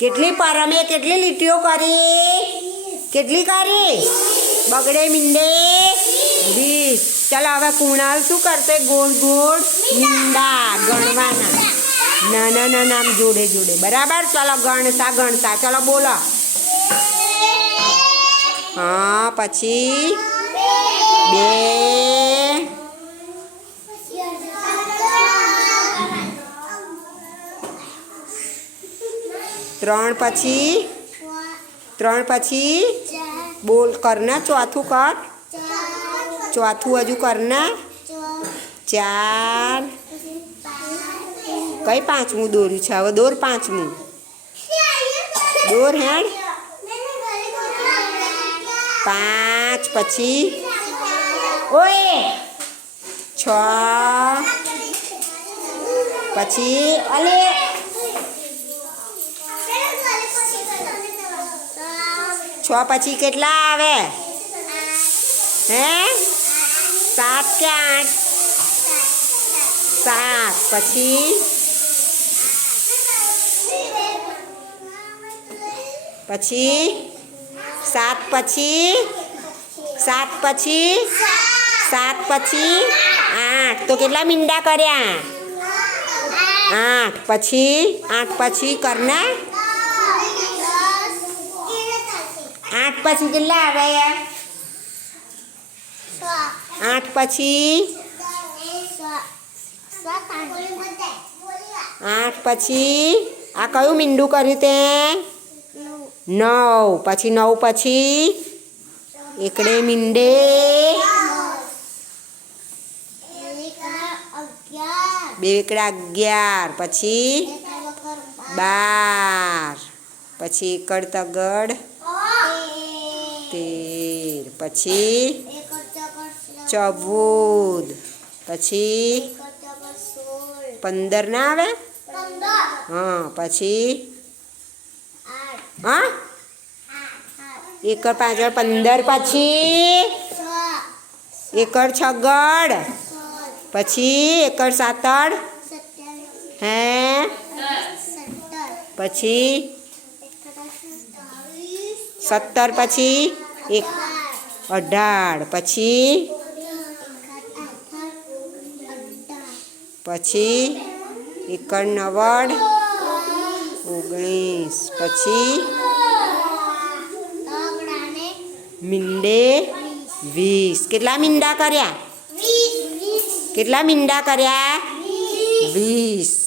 કેટલી પરમે કેટલી લીટીઓ કરી? કેટલી કરી? બગડે મીંડે 20. ચાલો હવે કુણાલ શું કરશે? ગોળ ગોળ મીંડા ગણવાના, નાના નાના આમ જોડે જોડે. બરાબર? ચાલો ગણતા ગણતા. ચાલો બોલો. હા, પછી 2 3 પછી બોલ કરના. ચોથું કર. ચોથું હજુ કરના. 4. કઈ પાંચમું દોર્યું છે? હવે દોર પાંચમું. દોર હેડ. 5 પછી ઓય 6 પછી અલે 6 પછી કેટલા આવે? હે 7 કે 8? 7 પછી 7 પછી 8. તો કેટલા મીંડા કર્યા? 8 પછી કરના. 8 પછી કેટલા આવે? 8 પછી 8 પછી આ કયું મીંડું કર્યું તે? 9 પછી 9 પછી એકડે મીંડે 2 એકડા 11 પછી 12 પછી એકડ તગડ 13 પછી 14 પછી 15 ના આવે? હા, પછી હા 1 5 15 પછી એકડ છગડ પછી એકડ સાતડ હે પછી 17 પછી 18 પછી એકડ નવડ 19 પછી મીંડે 20. કેટલા મીંડા કર્યા? 20.